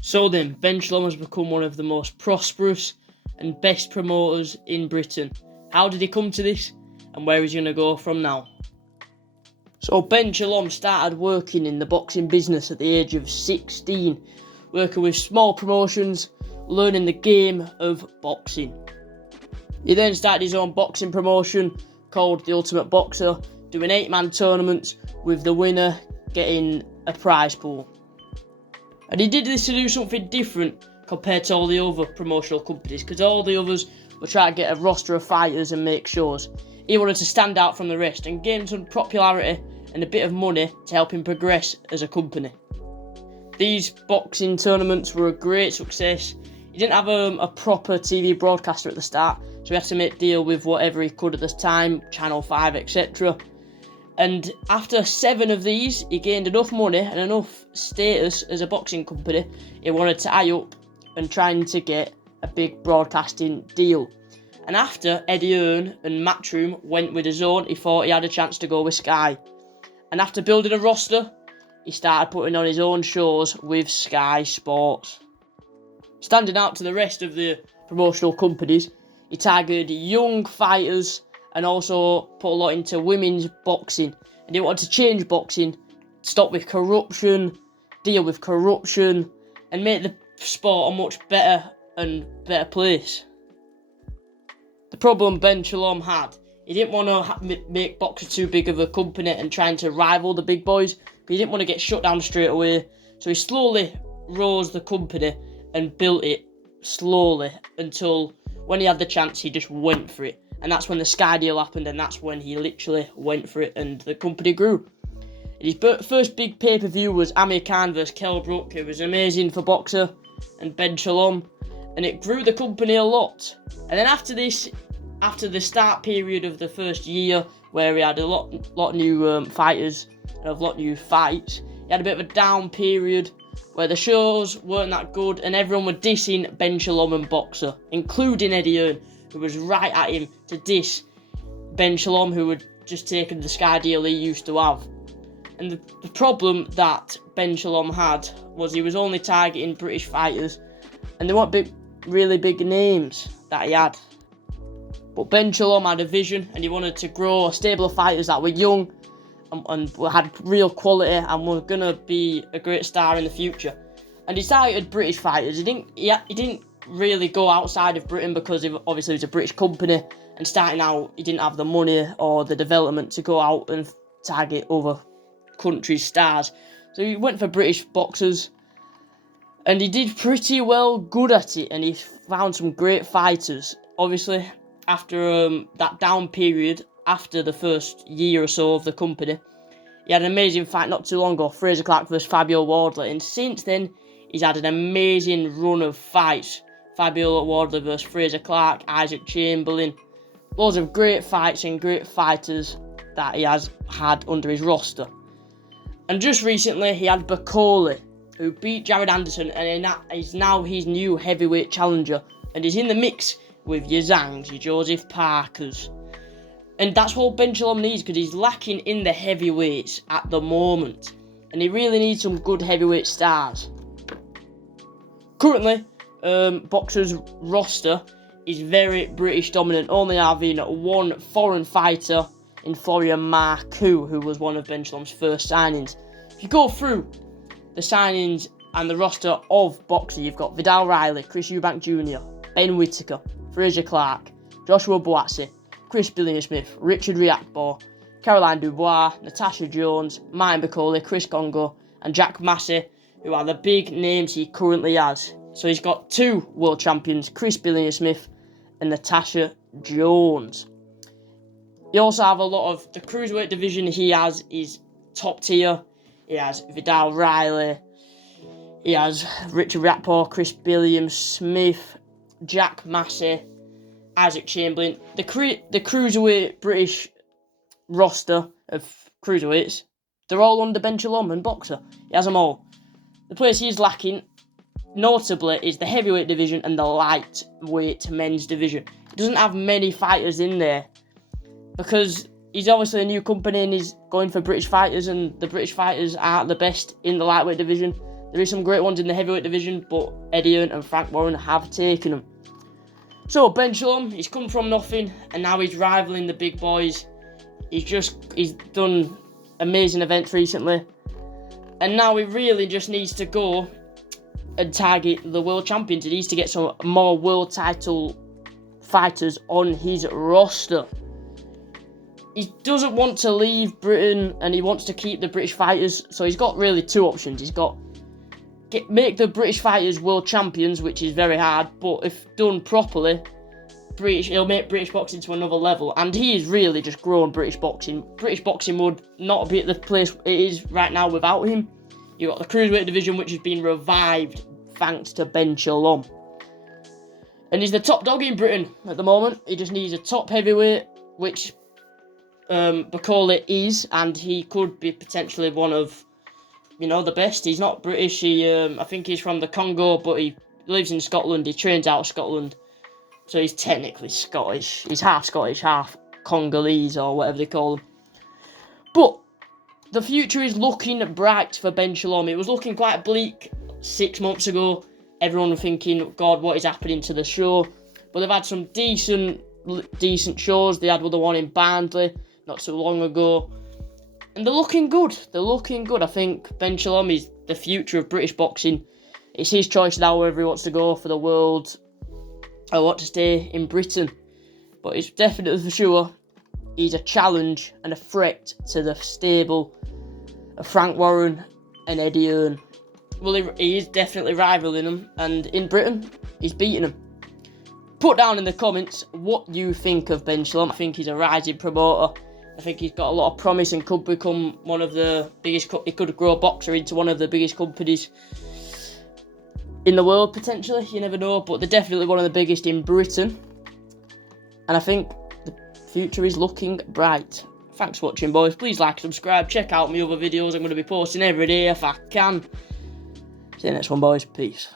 So then, Ben Shalom has become one of the most prosperous and best promoters in Britain. How did he come to this, and where is he going to go from now? So Ben Shalom started working in the boxing business at the age of 16, working with small promotions, learning the game of boxing. He then started his own boxing promotion called The Ultimate BOXXER, doing 8-man tournaments with the winner getting a prize pool. And he did this to do something different compared to all the other promotional companies, because all the others were trying to get a roster of fighters and make shows. He wanted to stand out from the rest and gain some popularity and a bit of money to help him progress as a company. These boxing tournaments were a great success. He didn't have a proper TV broadcaster at the start, so he had to make deal with whatever he could at the time, Channel 5, etc. And after 7 of these, he gained enough money and enough status as a boxing company. He wanted to eye up and trying to get a big broadcasting deal. And after Eddie Hearn and Matchroom went with his own, he thought he had a chance to go with Sky. And after building a roster, he started putting on his own shows with Sky Sports. Standing out to the rest of the promotional companies, he targeted young fighters and also put a lot into women's boxing. And he wanted to change boxing, stop with corruption, deal with corruption, and make the sport a much better place. The problem Ben Shalom had, he didn't want to make BOXXER too big of a company and trying to rival the big boys, but he didn't want to get shut down straight away. So he slowly rose the company and built it slowly until when he had the chance, he just went for it. And that's when the Sky deal happened, and that's when he literally went for it and the company grew. His first big pay-per-view was Amir Khan vs Kell Brook. It was amazing for BOXXER and Ben Shalom, and it grew the company a lot. And then after this, after the start period of the first year, where he had a lot of new fighters and a lot of new fights, he had a bit of a down period where the shows weren't that good and everyone were dissing Ben Shalom and BOXXER, including Eddie Hearn, who was right at him to diss Ben Shalom, who had just taken the Sky deal he used to have. And the problem that Ben Shalom had was he was only targeting British fighters, and they weren't really big names that he had. But Ben Shalom had a vision, and he wanted to grow a stable of fighters that were young and had real quality and were going to be a great star in the future. And he targeted British fighters. He didn't really go outside of Britain because obviously it was a British company, and starting out he didn't have the money or the development to go out and target other countries' stars. So he went for British boxers, and he did pretty well good at it, and he found some great fighters. Obviously, after that down period, after the first year or so of the company, he had an amazing fight not too long ago, Fraser Clark versus Fabio Wardley, and since then he's had an amazing run of fights. Fabio Wardley versus Fraser Clark, Isaac Chamberlain, loads of great fights and great fighters that he has had under his roster. And just recently he had Bakole, who beat Jared Anderson, and is now his new heavyweight challenger, and he's in the mix with your Zangs, your Joseph Parkers. And that's what Ben Shalom needs, because he's lacking in the heavyweights at the moment, and he really needs some good heavyweight stars. Currently, BOXXER's roster is very British dominant, only having one foreign fighter in Florian Marcoux, who was one of Ben Shalom's first signings. If you go through the signings and the roster of BOXXER, you've got Vidal Riley, Chris Eubank Jr., Ben Whittaker, Fraser Clark, Joshua Buatsi, Chris Billinger-Smith, Richard Riakbo, Caroline Dubois, Natasha Jones, Martin Bakole, Chris Congo, and Jack Massey, who are the big names he currently has. So he's got 2 world champions, Chris Billinger-Smith and Natasha Jones. He also have a lot of the cruiserweight division. He has is top tier. He has Vidal Riley, he has Richard Riakpo, Chris Billinger-Smith, Jack Massey, Isaac Chamberlain. The cruiserweight British roster of cruiserweights, they're all under Ben Shalom and BOXXER. He has them all. The place he's lacking, notably, is the heavyweight division and the lightweight men's division. He doesn't have many fighters in there because he's obviously a new company and he's going for British fighters, and the British fighters aren't the best in the lightweight division. There is some great ones in the heavyweight division, but Eddie Hearn and Frank Warren have taken them. So Ben Shalom, he's come from nothing, and now he's rivaling the big boys. He's done amazing events recently, and now he really just needs to go and target the world champions. He needs to get some more world title fighters on his roster. He doesn't want to leave Britain, and he wants to keep the British fighters. So he's got really two options. He's got make the British fighters world champions, which is very hard, but if done properly, he'll make British boxing to another level. And he is really just growing British boxing. British boxing would not be at the place it is right now without him. You've got the cruiserweight division, which has been revived thanks to Ben Shalom. And he's the top dog in Britain at the moment. He just needs a top heavyweight, which Bakole is, and he could be potentially one of, the best. He's not British. I think he's from the Congo, but he lives in Scotland. He trains out of Scotland, so he's technically Scottish. He's half Scottish, half Congolese, or whatever they call him. But the future is looking bright for Ben Shalom. It was looking quite bleak 6 months ago. Everyone was thinking, God, what is happening to the show? But they've had some decent shows. They had the one in Barnsley not so long ago. And they're looking good. I think Ben Shalom is the future of British boxing. It's his choice now whether he wants to go for the world or want to stay in Britain. But it's definitely for sure he's a challenge and a threat to the stable of Frank Warren and Eddie Hearn. Well, he is definitely rivaling them, and in Britain, he's beating them. Put down in the comments what you think of Ben Shalom. I think he's a rising promoter. I think he's got a lot of promise and could become one of the biggest. He could grow BOXXER into one of the biggest companies in the world, potentially. You never know, but they're definitely one of the biggest in Britain. And I think the future is looking bright. Thanks for watching, boys. Please like, subscribe, check out my other videos. I'm going to be posting every day if I can. See you next one, boys. Peace.